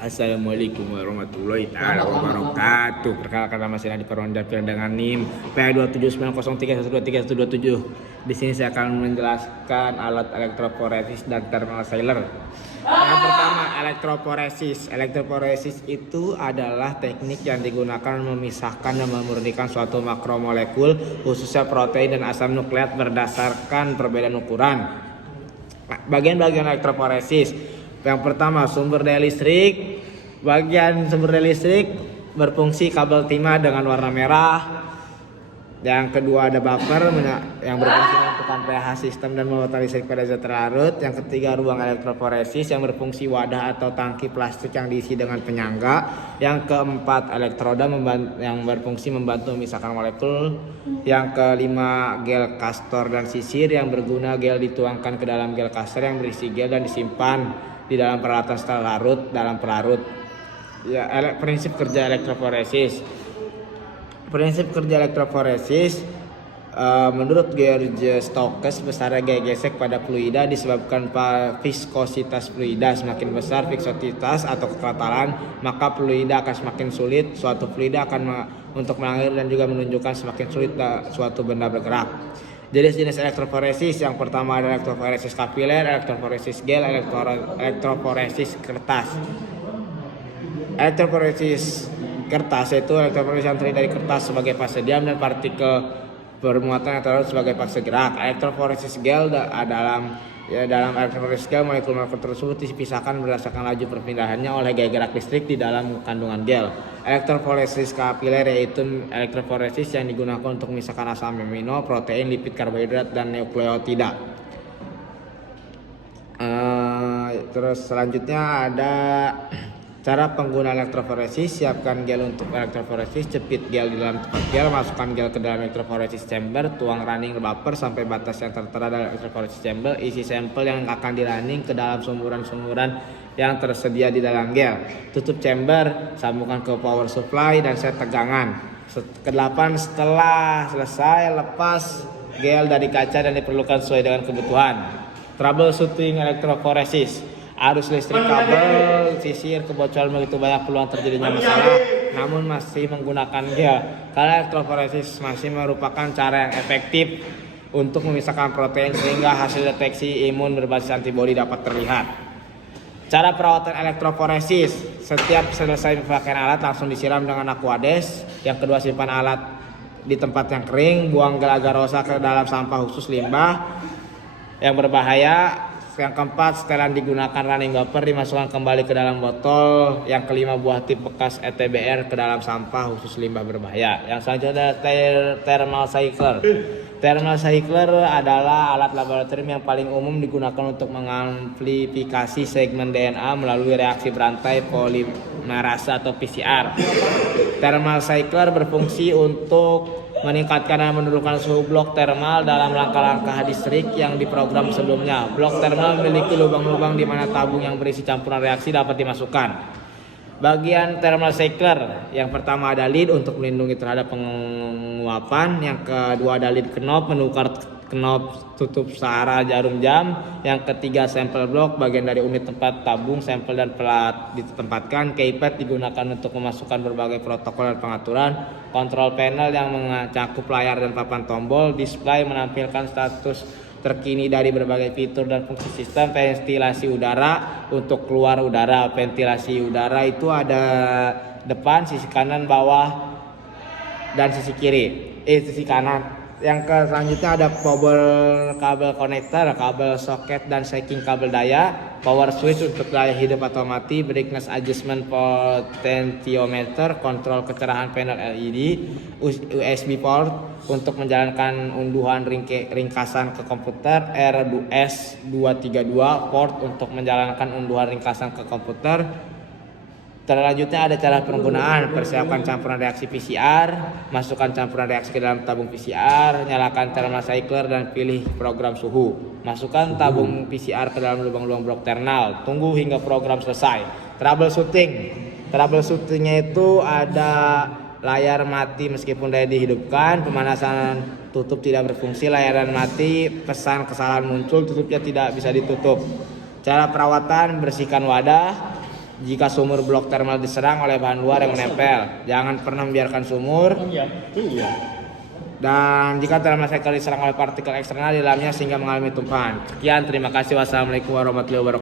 Assalamualaikum warahmatullahi taala wabarakatuh. Perkenalkan nama saya Nadi Perwanda dengan NIM P27903123127. Di sini saya akan menjelaskan alat elektroforesis dan thermal sealer. Yang pertama, elektroforesis. Elektroforesis itu adalah teknik yang digunakan memisahkan dan memurnikan suatu makromolekul, khususnya protein dan asam nukleat berdasarkan perbedaan ukuran. Bagian-bagian elektroforesis. Yang pertama, sumber daya listrik. Bagian sumber daya listrik berfungsi kabel timah dengan warna merah. Yang kedua ada buffer yang berfungsi menentukan pH sistem dan memotong listrik pada zat terlarut. Yang ketiga, ruang elektroforesis yang berfungsi wadah atau tangki plastik yang diisi dengan penyangga. Yang keempat, elektroda yang berfungsi membantu memisahkan molekul. Yang kelima, gel kastor dan sisir yang berguna gel dituangkan ke dalam gel kastor yang berisi gel dan disimpan di dalam peralatan setelah larut dalam pelarut. Ya, prinsip kerja elektroforesis. Prinsip kerja elektroforesis menurut George Stokes, besarnya gaya gesek pada fluida disebabkan viskositas fluida. Semakin besar viskositas atau kekentalan, maka fluida akan semakin sulit. Suatu fluida akan untuk mengalir dan juga menunjukkan semakin sulit suatu benda bergerak. Jenis-jenis elektroforesis, yang pertama ada elektroforesis kapiler, elektroforesis gel, elektroforesis kertas. Elektroforesis kertas yaitu elektroforesis yang terdiri dari kertas sebagai fase diam dan partikel bermuatan yang terlarut sebagai fase gerak. Elektroforesis gel dalam elektroforesis gel molekul-molekul tersebut dipisahkan berdasarkan laju perpindahannya oleh gaya gerak listrik di dalam kandungan gel. Elektroforesis kapiler yaitu elektroforesis yang digunakan untuk memisahkan asam amino, protein, lipid, karbohidrat, dan nukleotida. Terus selanjutnya ada cara penggunaan elektroforesis. Siapkan gel untuk elektroforesis, cepit gel di dalam tempat gel, masukkan gel ke dalam elektroforesis chamber, tuang running buffer sampai batas yang tertera dalam elektroforesis chamber, isi sampel yang akan di running ke dalam sumuran-sumuran yang tersedia di dalam gel. Tutup chamber, sambungkan ke power supply dan set tegangan. Kedelapan, setelah selesai, lepas gel dari kaca dan diperlukan sesuai dengan kebutuhan. Troubleshooting elektroforesis. Arus listrik, kabel, sisir, kebocoran begitu banyak peluang terjadinya masalah, namun masih menggunakan gel. Karena elektroforesis masih merupakan cara yang efektif untuk memisahkan protein sehingga hasil deteksi imun berbasis antibodi dapat terlihat. Cara perawatan elektroforesis. Setiap selesai pemakaian alat langsung disiram dengan aquades. Yang kedua, simpan alat di tempat yang kering. Buang gel agarosa ke dalam sampah khusus limbah yang berbahaya. Yang keempat, setelan digunakan running buffer dimasukkan kembali ke dalam botol. Yang kelima, buah tip bekas ETBR ke dalam sampah khusus limbah berbahaya. Yang selanjutnya ada thermal cycler. Thermal cycler adalah alat laboratorium yang paling umum digunakan untuk mengamplifikasi segmen DNA melalui reaksi berantai polimerase atau PCR. Thermal cycler berfungsi untuk meningkatkan dan menurunkan suhu blok thermal dalam langkah-langkah listrik yang diprogram sebelumnya. Blok thermal memiliki lubang-lubang di mana tabung yang berisi campuran reaksi dapat dimasukkan. Bagian thermal cycler, yang pertama ada lid untuk melindungi terhadap penguapan. Yang kedua ada lid knob, menukar knob tutup searah jarum jam. Yang ketiga sampel block, bagian dari unit tempat tabung, sampel dan pelat ditempatkan. Keypad digunakan untuk memasukkan berbagai protokol dan pengaturan. Kontrol panel yang mencakup layar dan papan tombol. Display menampilkan status terkini dari berbagai fitur dan fungsi sistem. Ventilasi udara untuk keluar udara. Ventilasi udara itu ada depan, sisi kanan, bawah, dan sisi kiri. Sisi kanan. Yang selanjutnya ada power kabel connector, kabel soket dan shaking kabel daya, power switch untuk daya hidup atau mati, brightness adjustment potentiometer, kontrol kecerahan panel LED, USB port untuk menjalankan unduhan ringkasan ke komputer, RS232 port untuk menjalankan unduhan ringkasan ke komputer. Selanjutnya ada cara penggunaan. Persiapkan campuran reaksi PCR, masukkan campuran reaksi ke dalam tabung PCR, nyalakan thermal cycler dan pilih program suhu. Masukkan tabung PCR ke dalam lubang-lubang blok thermal. Tunggu hingga program selesai. Troubleshooting. Troubleshootingnya itu ada layar mati meskipun daya dihidupkan, pemanasan tutup tidak berfungsi, layanan mati, pesan kesalahan muncul, tutupnya tidak bisa ditutup. Cara perawatan, bersihkan wadah, Jika sumur blok termal diserang oleh bahan luar yang menempel, jangan pernah membiarkan sumur. Iya. Dan jika thermal cycle diserang oleh partikel eksternal di dalamnya sehingga mengalami tumpahan. Sekian, terima kasih. Wassalamualaikum warahmatullahi wabarakatuh.